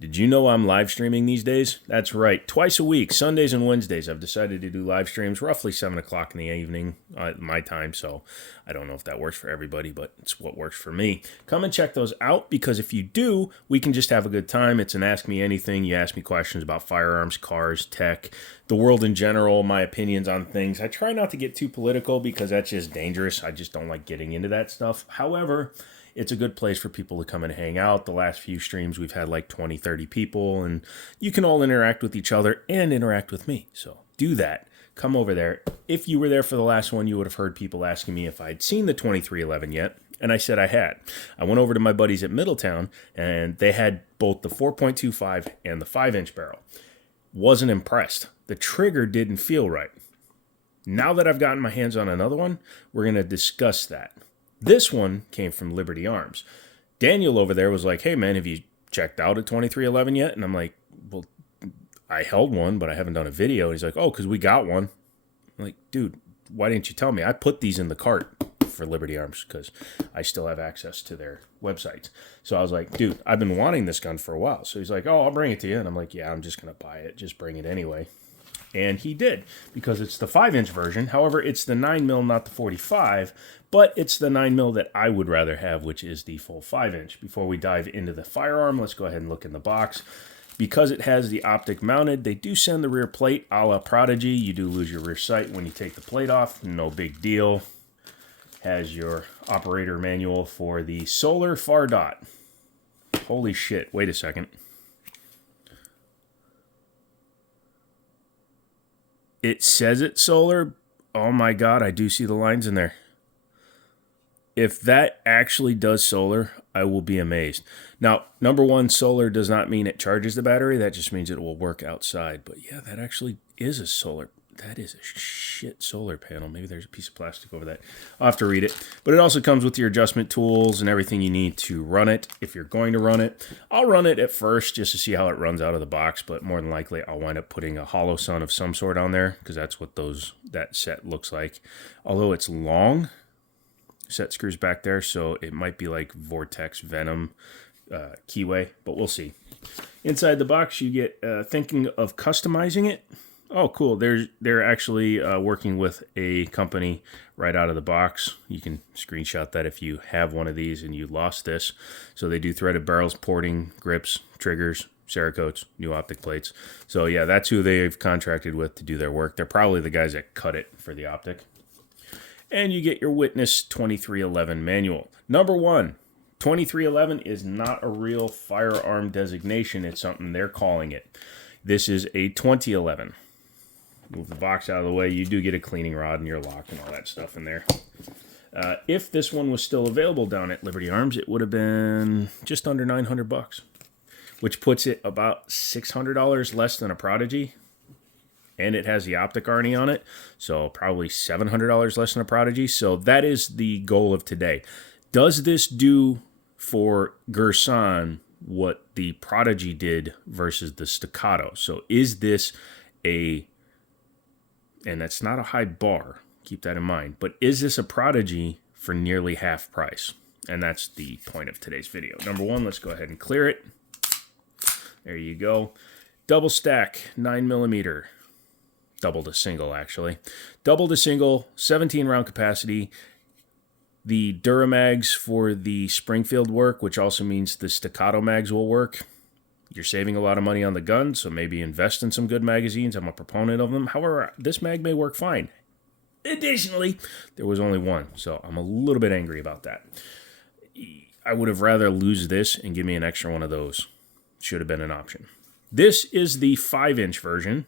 Did you know I'm live streaming these days? That's right. Twice a week, Sundays and Wednesdays, I've decided to do live streams roughly 7 o'clock in the evening, my time. So I don't know if that works for everybody, but it's what works for me. Come and check those out, because if you do, we can just have a good time. It's an Ask Me Anything. You ask me questions about firearms, cars, tech, the world in general, my opinions on things. I try not to get too political because that's just dangerous. I just don't like getting into that stuff. However, it's a good place for people to come and hang out. The last few streams, we've had like 20, 30 people, and you can all interact with each other and interact with me. So do that. Come over there. If you were there for the last one, you would have heard people asking me if I'd seen the 2311 yet. And I said I had. I went over to my buddies at Middletown, and they had both the 4.25 and the 5-inch barrel. Wasn't impressed. The trigger didn't feel right. Now that I've gotten my hands on another one, we're going to discuss that. This one came from Liberty Arms. Daniel over there was like, hey, man, have you checked out a 2311 yet? And I'm like, well, I held one, but I haven't done a video. And he's like, oh, because we got one. I'm like, dude, why didn't you tell me? I put these in the cart for Liberty Arms because I still have access to their websites. So I was like, dude, I've been wanting this gun for a while. So he's like, oh, I'll bring it to you. And I'm like, yeah, I'm just going to buy it. Just bring it anyway. And he did, because it's the 5-inch version. However, it's the 9mm, not the 45, but it's the 9mm that I would rather have, which is the full 5-inch. Before we dive into the firearm, let's go ahead and look in the box. Because it has the optic mounted, they do send the rear plate a la Prodigy. You do lose your rear sight when you take the plate off. No big deal. Has your operator manual for the solar far dot. Holy shit, wait a second. It says it's solar. Oh my God, I do see the lines in there. If that actually does solar, I will be amazed. Now, number one, solar does not mean it charges the battery. That just means it will work outside. But yeah, that actually is a solar. That is a shit solar panel. Maybe there's a piece of plastic over that. I'll have to read it. But it also comes with your adjustment tools and everything you need to run it. If you're going to run it, I'll run it at first just to see how it runs out of the box. But more than likely, I'll wind up putting a hollow sun of some sort on there, because that's what that set looks like. Although it's long, set screws back there, so it might be like Vortex Venom keyway, but we'll see. Inside the box, you get thinking of customizing it. Oh, cool. They're actually working with a company right out of the box. You can screenshot that if you have one of these and you lost this. So they do threaded barrels, porting, grips, triggers, Cerakotes, new optic plates. So yeah, that's who they've contracted with to do their work. They're probably the guys that cut it for the optic. And you get your Witness 2311 manual. Number one, 2311 is not a real firearm designation. It's something they're calling it. This is a 2011. Move the box out of the way. You do get a cleaning rod and your lock and all that stuff in there. If this one was still available down at Liberty Arms, it would have been just under $900, which puts it about $600 less than a Prodigy. And it has the optic Arnie on it, so probably $700 less than a Prodigy. So that is the goal of today. Does this do for Girsan what the Prodigy did versus the Staccato? So is this and that's not a high bar, keep that in mind, but is this a Prodigy for nearly half price? And that's the point of today's video. Number one, let's go ahead and clear it. There you go. Double stack, 9mm. Double to single, actually. Double to single, 17 round capacity. The Duramags for the Springfield work, which also means the Staccato mags will work. You're saving a lot of money on the gun, so maybe invest in some good magazines. I'm a proponent of them. However, this mag may work fine. Additionally, there was only one, so I'm a little bit angry about that. I would have rather lose this and give me an extra one of those. Should have been an option. This is the 5-inch version.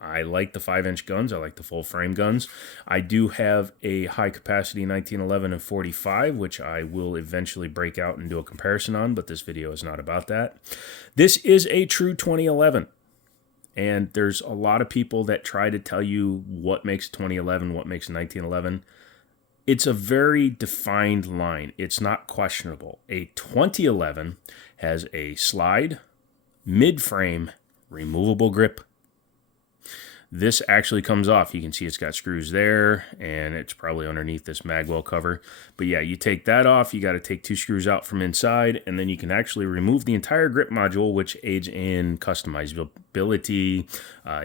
I like the 5-inch guns. I like the full frame guns. I do have a high capacity 1911 and 45, which I will eventually break out and do a comparison on, but this video is not about that. This is a true 2011. And there's a lot of people that try to tell you what makes 2011, what makes 1911. It's a very defined line. It's not questionable. A 2011 has a slide, mid-frame, removable grip. This actually comes off. You can see it's got screws there, and it's probably underneath this magwell cover. But yeah, you take that off. You got to take 2 screws out from inside, and then you can actually remove the entire grip module, which aids in customizability.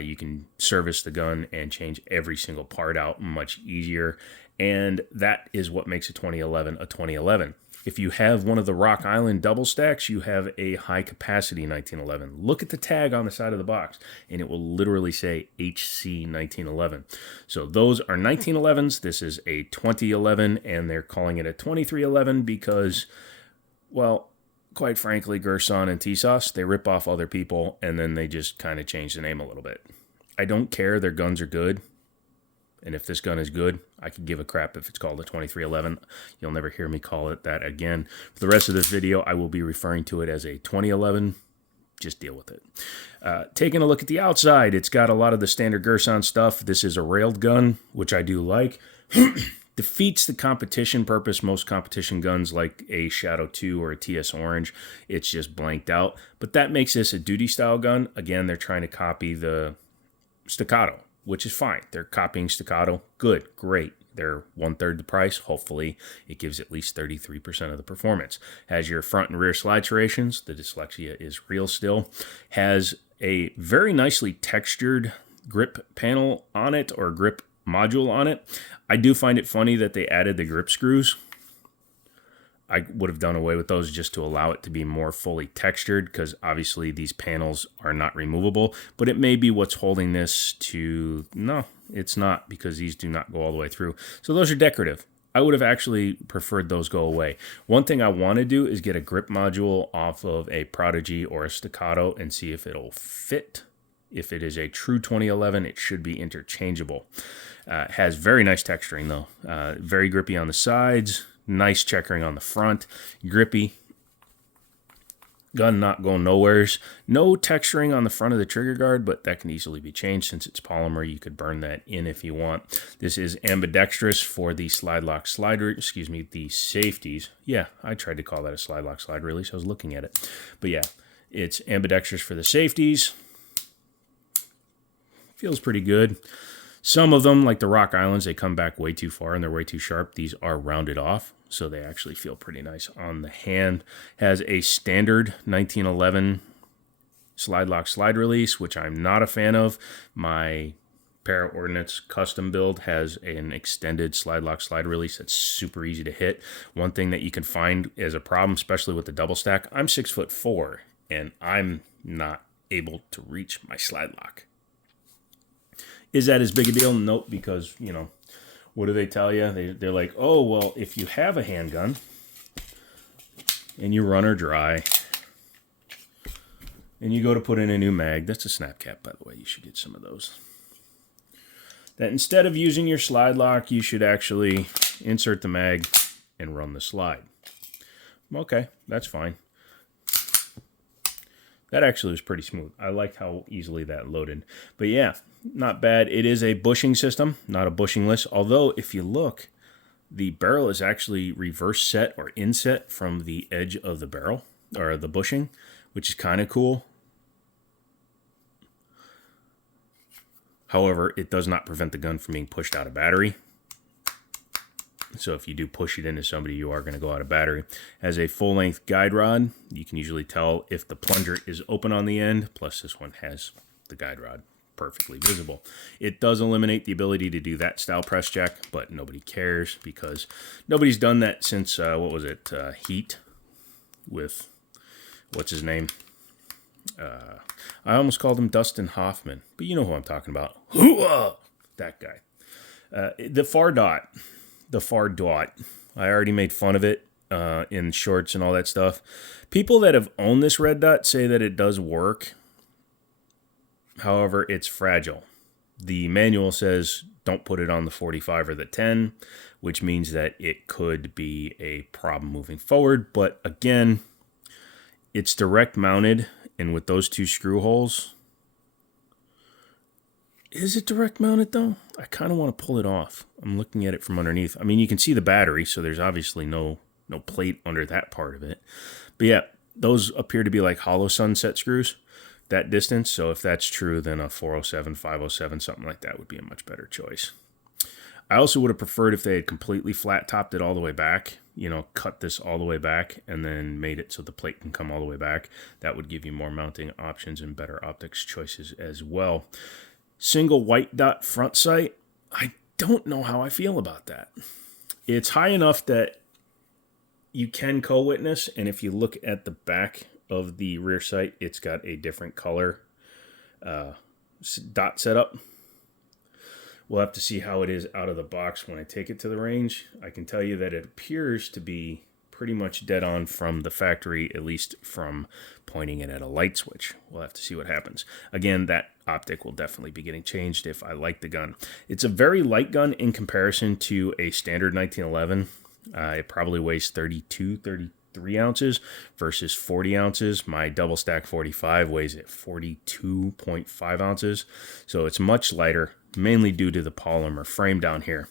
You can service the gun and change every single part out much easier. And that is what makes a 2011 a 2011. If you have one of the Rock Island double stacks, you have a high capacity 1911. Look at the tag on the side of the box, and it will literally say HC 1911. So those are 1911s. This is a 2011, and they're calling it a 2311 because, well, quite frankly, Girsan and TSOS, they rip off other people, and then they just kind of change the name a little bit. I don't care. Their guns are good. And if this gun is good, I could give a crap if it's called a 2311. You'll never hear me call it that again. For the rest of this video, I will be referring to it as a 2011. Just deal with it. Taking a look at the outside, it's got a lot of the standard Girsan stuff. This is a railed gun, which I do like. Defeats the competition purpose. Most competition guns like a Shadow 2 or a TS Orange, it's just blanked out. But that makes this a duty style gun. Again, they're trying to copy the Staccato, which is fine. They're copying Staccato. Good, great. They're 1/3 the price. Hopefully, it gives at least 33% of the performance. Has your front and rear slide serrations. The dyslexia is real still. Has a very nicely textured grip panel on it, or grip module on it. I do find it funny that they added the grip screws. I would have done away with those just to allow it to be more fully textured, because obviously these panels are not removable, but it may be what's holding this to... No, it's not, because these do not go all the way through. So those are decorative. I would have actually preferred those go away. One thing I want to do is get a grip module off of a Prodigy or a Staccato and see if it'll fit. If it is a true 2011, it should be interchangeable. Has very nice texturing though. Very grippy on the sides. Nice checkering on the front. Grippy. Gun not going nowheres. No texturing on the front of the trigger guard, but that can easily be changed since it's polymer. You could burn that in if you want. This is ambidextrous for the slide lock slider. Excuse me, the safeties. Yeah, I tried to call that a slide lock slide release. I was looking at it. But yeah, it's ambidextrous for the safeties. Feels pretty good. Some of them, like the Rock Islands, they come back way too far and they're way too sharp. These are rounded off, so they actually feel pretty nice on the hand. Has a standard 1911 slide lock slide release, which I'm not a fan of. My Para-Ordnance custom build has an extended slide lock slide release that's super easy to hit. One thing that you can find as a problem, especially with the double stack, I'm 6'4", and I'm not able to reach my slide lock. Is that as big a deal? Nope, because, you know, what do they tell you? They're like, oh, well, if you have a handgun and you run her dry and you go to put in a new mag, that's a snap cap, by the way, you should get some of those. That instead of using your slide lock, you should actually insert the mag and run the slide. Okay, that's fine. That actually was pretty smooth. I liked how easily that loaded. But yeah, not bad. It is a bushing system, not a bushingless. Although, if you look, the barrel is actually reverse set or inset from the edge of the barrel, or the bushing, which is kind of cool. However, it does not prevent the gun from being pushed out of battery. So if you do push it into somebody, you are going to go out of battery. Has a full-length guide rod. You can usually tell if the plunger is open on the end, plus this one has the guide rod perfectly visible. It does eliminate the ability to do that style press jack, but nobody cares because nobody's done that since, what was it, Heat with, what's his name? I almost called him Dustin Hoffman, but you know who I'm talking about. That guy. The far dot. I already made fun of it in shorts and all that stuff. People that have owned this red dot say that it does work. However, it's fragile. The manual says don't put it on the 45 or the 10, which means that it could be a problem moving forward. But again, it's direct mounted, and with those 2 screw holes, is it direct mounted though? I kind of want to pull it off. I'm looking at it from underneath. I mean, you can see the battery, so there's obviously no plate under that part of it. But yeah, those appear to be like hollow sunset screws. that distance. So if that's true, then a 407, 507, something like that would be a much better choice. I also would have preferred if they had completely flat topped it all the way back, you know, cut this all the way back and then made it so the plate can come all the way back. That would give you more mounting options and better optics choices as well. Single white dot front sight. I don't know how I feel about that. It's high enough that you can co-witness, and if you look at the back of the rear sight, it's got a different color dot setup. We'll have to see how it is out of the box when I take it to the range. I can tell you that it appears to be pretty much dead on from the factory, at least from pointing it at a light switch. We'll have to see what happens. Again, that optic will definitely be getting changed if I like the gun. It's a very light gun in comparison to a standard 1911. It probably weighs 33 ounces versus 40 ounces. My double stack 45 weighs at 42.5 ounces. So it's much lighter, mainly due to the polymer frame down here.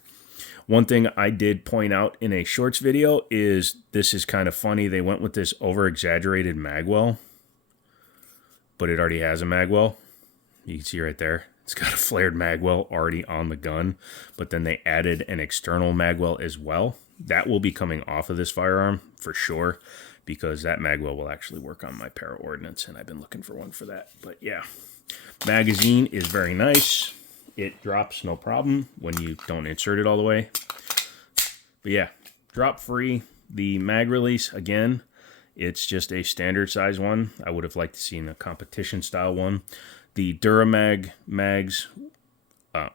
One thing I did point out in a shorts video is this is kind of funny. They went with this over-exaggerated magwell, but it already has a magwell. You can see right there. It's got a flared magwell already on the gun, but then they added an external magwell as well. That will be coming off of this firearm for sure, because that magwell will actually work on my para ordnance, and I've been looking for one for that. But yeah, magazine is very nice. It drops no problem when you don't insert it all the way. But yeah, drop free. The mag release, again, it's just a standard size one. I would have liked to see a competition style one. The Duramag mags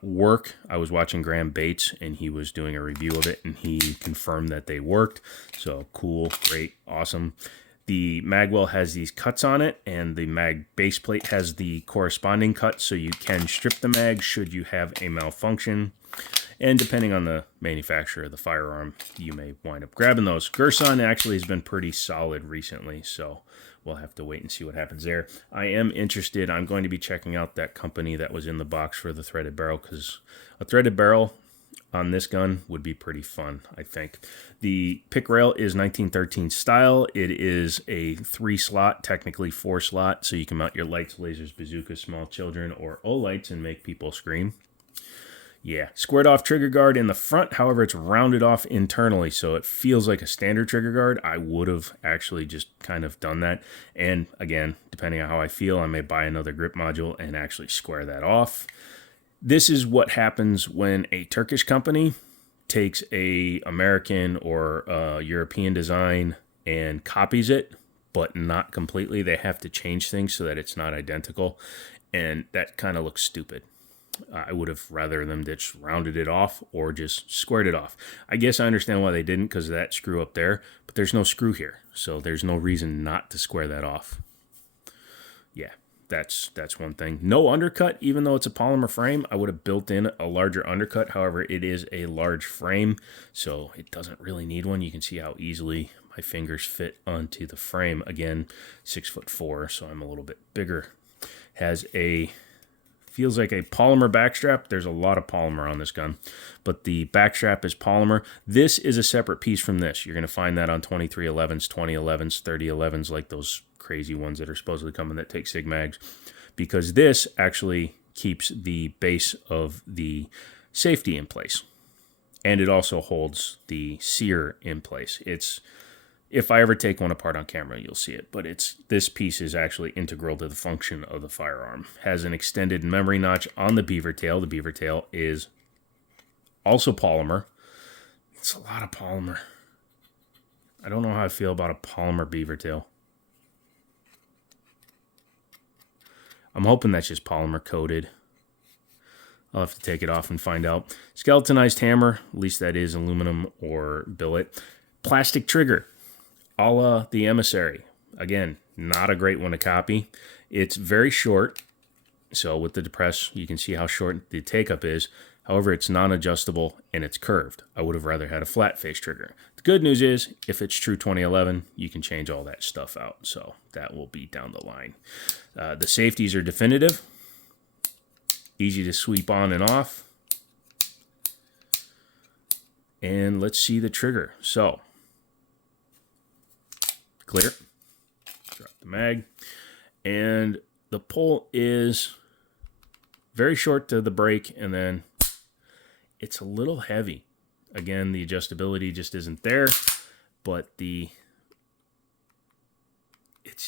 work. I was watching Graham Bates, and he was doing a review of it, and he confirmed that they worked. So cool, great, awesome. The magwell has these cuts on it, and the mag base plate has the corresponding cut, so you can strip the mag should you have a malfunction. And depending on the manufacturer of the firearm, you may wind up grabbing those. Girsan actually has been pretty solid recently, so we'll have to wait and see what happens there. I am interested. I'm going to be checking out that company that was in the box for the threaded barrel, because a threaded barrel on this gun would be pretty fun, I think. The pick rail is 1913 style. It is a 3-slot, technically 4-slot, so you can mount your lights, lasers, bazookas, small children, or O-lights and make people scream. Yeah, squared off trigger guard in the front. However, it's rounded off internally, so it feels like a standard trigger guard. I would have actually just kind of done that. And again, depending on how I feel, I may buy another grip module and actually square that off. This is what happens when a Turkish company takes a American or European design and copies it, but not completely. They have to change things so that it's not identical, and that kind of looks stupid. I would have rather them just rounded it off or just squared it off. I guess I understand why they didn't, because of that screw up there, but there's no screw here, so there's no reason not to square that off. Yeah. That's one thing. No undercut, even though it's a polymer frame. I would have built in a larger undercut. However, it is a large frame, so it doesn't really need one. You can see how easily my fingers fit onto the frame. Again, 6'4", so I'm a little bit bigger. Feels like a polymer backstrap. There's a lot of polymer on this gun, but the backstrap is polymer. This is a separate piece from this. You're going to find that on 2311s, 2011s, 3011s, like those crazy ones that are supposedly coming that take SIG mags, because this actually keeps the base of the safety in place, and it also holds the sear in place. If I ever take one apart on camera, you'll see it, but this piece is actually integral to the function of the firearm. Has an extended memory notch on the beaver tail. The beaver tail is also polymer. It's a lot of polymer. I don't know how I feel about a polymer beaver tail. I'm hoping that's just polymer coated. I'll have to take it off and find out. Skeletonized hammer, at least that is aluminum or billet. Plastic trigger, a la the Emissary. Again, not a great one to copy. It's very short, so with the depress, you can see how short the take-up is. However, it's non-adjustable and it's curved. I would have rather had a flat face trigger. The good news is, if it's true 2011, you can change all that stuff out, so that will be down the line. The safeties are definitive, easy to sweep on and off. And let's see the trigger. So, clear, drop the mag, and the pull is very short to the break, and then it's a little heavy. Again, the adjustability just isn't there, but it's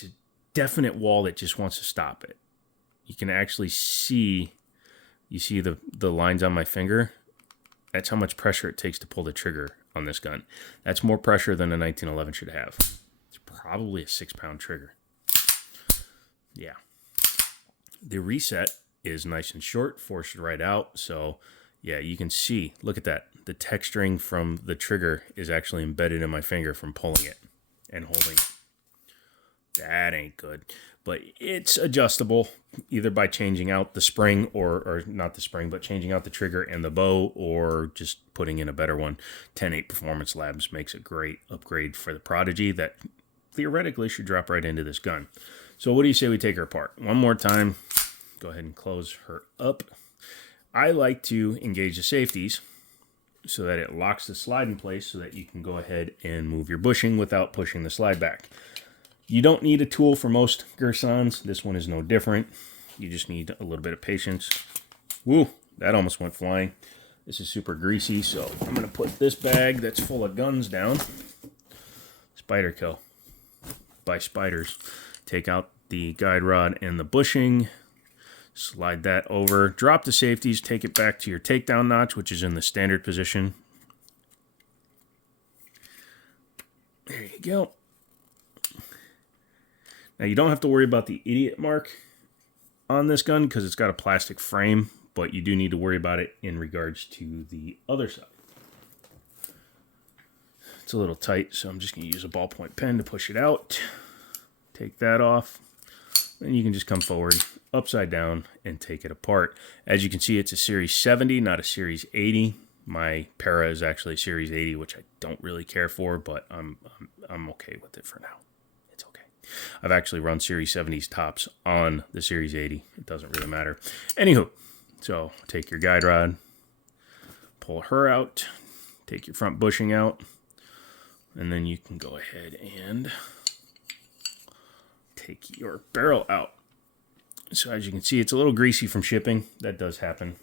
a definite wall that just wants to stop it. You can actually see, you see the lines on my finger? That's how much pressure it takes to pull the trigger on this gun. That's more pressure than a 1911 should have. It's probably a 6-pound trigger. Yeah. The reset is nice and short, forced right out. So yeah, you can see, look at that. The texturing from the trigger is actually embedded in my finger from pulling it and holding it. That ain't good. But it's adjustable either by changing out the spring or not the spring, but changing out the trigger and the bow, or just putting in a better one. 10.8 Performance Labs makes a great upgrade for the Prodigy that theoretically should drop right into this gun. So what do you say we take her apart? One more time. Go ahead and close her up. I like to engage the safeties so that it locks the slide in place so that you can go ahead and move your bushing without pushing the slide back. You don't need a tool for most Girsans. This one is no different. You just need a little bit of patience. Woo, that almost went flying. This is super greasy, so I'm going to put this bag that's full of guns down. Spider kill by spiders. Take out the guide rod and the bushing. Slide that over. Drop the safeties. Take it back to your takedown notch, which is in the standard position. There you go. Now, you don't have to worry about the idiot mark on this gun because it's got a plastic frame, but you do need to worry about it in regards to the other side. It's a little tight, so I'm just going to use a ballpoint pen to push it out. Take that off. Then you can just come forward, upside down, and take it apart. As you can see, it's a Series 70, not a Series 80. My Para is actually Series 80, which I don't really care for, but I'm okay with it for now. I've actually run Series 70's tops on the Series 80. It doesn't really matter. Anywho, so take your guide rod, pull her out, take your front bushing out, and then you can go ahead and take your barrel out. So as you can see, it's a little greasy from shipping. That does happen.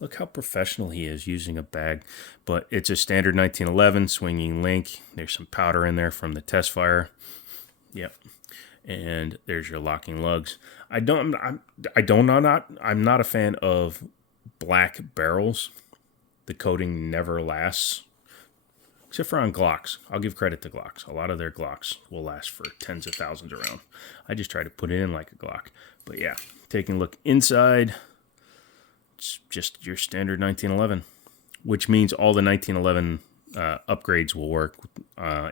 Look how professional he is using a bag. But it's a standard 1911 swinging link. There's some powder in there from the test fire. Yep. And there's your locking lugs. I'm not a fan of black barrels. The coating never lasts. Except for on Glocks. I'll give credit to Glocks. A lot of their Glocks will last for tens of thousands around. I just try to put it in like a Glock. But yeah, taking a look inside, it's just your standard 1911. Which means all the 1911 upgrades will work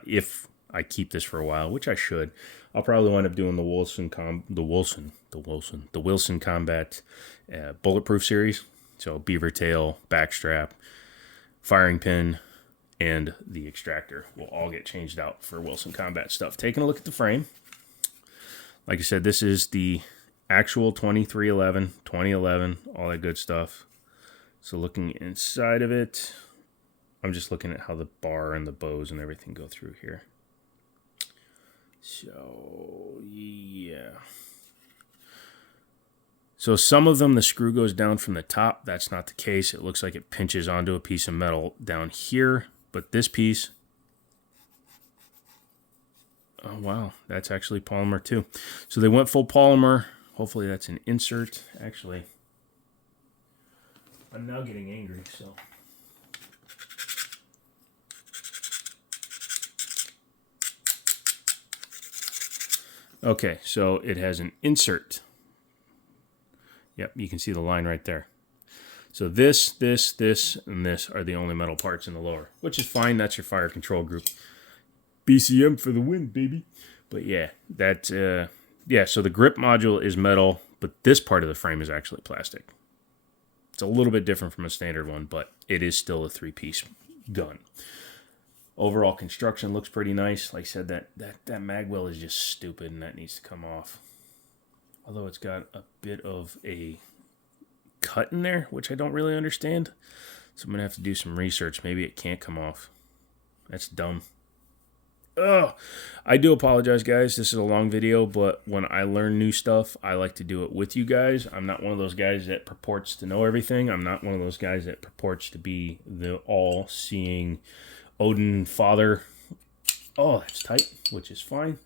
if I keep this for a while, which I should. I'll probably wind up doing the Wilson Combat Bulletproof series. So beaver tail, backstrap, firing pin, and the extractor will all get changed out for Wilson Combat stuff. Taking a look at the frame. Like I said, this is the actual 2311, 2011, all that good stuff. So looking inside of it, I'm just looking at how the bar and the bows and everything go through here. So, yeah. So some of them, the screw goes down from the top. That's not the case. It looks like it pinches onto a piece of metal down here. But this piece, oh, wow, that's actually polymer too. So they went full polymer. Hopefully that's an insert. Actually, I'm now getting angry, so. Okay, so it has an insert. Yep, you can see the line right there. So this, and this are the only metal parts in the lower, which is fine. That's your fire control group. BCM for the win, baby. But yeah, so the grip module is metal, but this part of the frame is actually plastic. It's a little bit different from a standard one, but it is still a 3-piece gun. Overall construction looks pretty nice. Like I said, that mag well is just stupid, and that needs to come off. Although it's got a bit of a cut in there, which I don't really understand. So I'm going to have to do some research. Maybe it can't come off. That's dumb. Ugh. I do apologize, guys. This is a long video, but when I learn new stuff, I like to do it with you guys. I'm not one of those guys that purports to know everything. I'm not one of those guys that purports to be the all-seeing Odin father. Oh, that's tight, which is fine.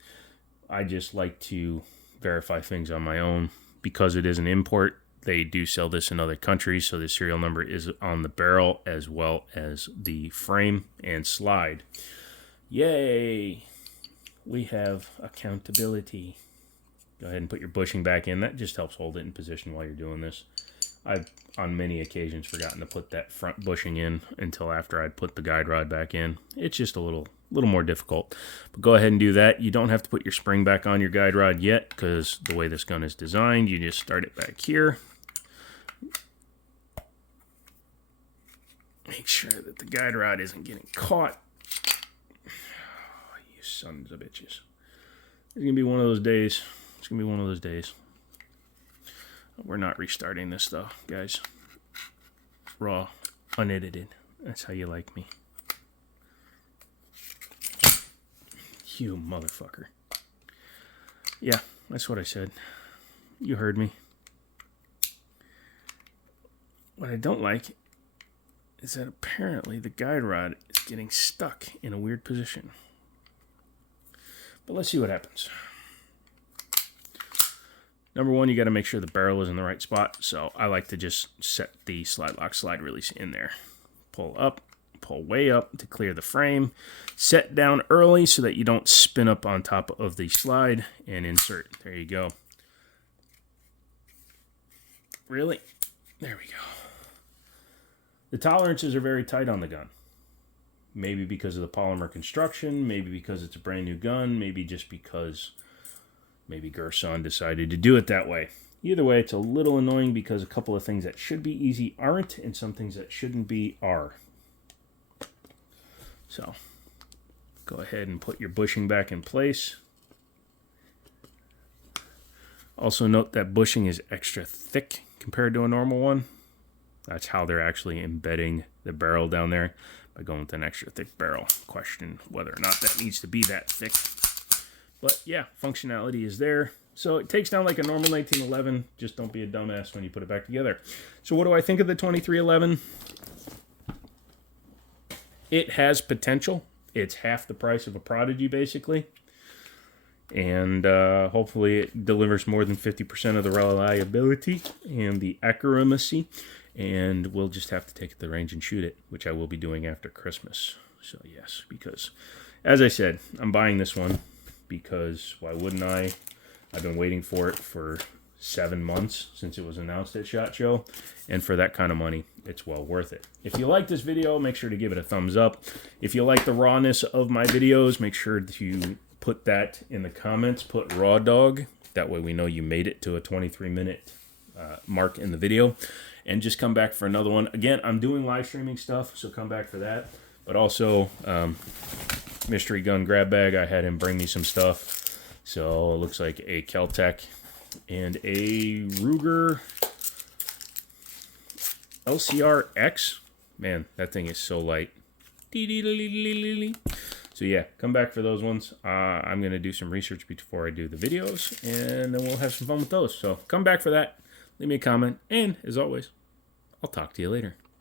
I just like to verify things on my own. Because it is an import, they do sell this in other countries, so the serial number is on the barrel as well as the frame and slide. Yay! We have accountability. Go ahead and put your bushing back in. That just helps hold it in position while you're doing this. I've, on many occasions, forgotten to put that front bushing in until after I'd put the guide rod back in. It's just a little more difficult. But go ahead and do that. You don't have to put your spring back on your guide rod yet, because the way this gun is designed, you just start it back here. Make sure that the guide rod isn't getting caught. You sons of bitches. It's going to be one of those days. It's going to be one of those days. We're not restarting this though, guys. Raw, unedited. That's how you like me. You motherfucker. Yeah, that's what I said. You heard me. What I don't like is that apparently the guide rod is getting stuck in a weird position. But let's see what happens. Number one, you got to make sure the barrel is in the right spot. So I like to just set the slide lock slide release in there. Pull up, pull way up to clear the frame. Set down early so that you don't spin up on top of the slide, and insert. There you go. Really? There we go. The tolerances are very tight on the gun. Maybe because of the polymer construction, maybe because it's a brand new gun, maybe just because maybe Girsan decided to do it that way. Either way, it's a little annoying because a couple of things that should be easy aren't, and some things that shouldn't be are. So, go ahead and put your bushing back in place. Also note that bushing is extra thick compared to a normal one. That's how they're actually embedding the barrel down there, by going with an extra thick barrel. Question whether or not that needs to be that thick. But yeah, functionality is there. So it takes down like a normal 1911. Just don't be a dumbass when you put it back together. So what do I think of the 2311? It has potential. It's half the price of a Prodigy, basically. And hopefully it delivers more than 50% of the reliability and the accuracy. And we'll just have to take it to the range and shoot it, which I will be doing after Christmas. So yes, because as I said, I'm buying this one because why wouldn't I? I've been waiting for it for 7 months since it was announced at SHOT Show, and for that kind of money, it's well worth it. If you like this video, make sure to give it a thumbs up. If you like the rawness of my videos, make sure to put that in the comments. Put raw dog. That way we know you made it to a 23-minute mark in the video. And just come back for another one. Again, I'm doing live streaming stuff, so come back for that. But also, mystery gun grab bag. I had him bring me some stuff. So it looks like a Kel-Tec and a Ruger LCR X. Man, that thing is so light. So yeah, come back for those ones. I'm going to do some research before I do the videos, and then we'll have some fun with those. So come back for that. Leave me a comment, and as always, I'll talk to you later.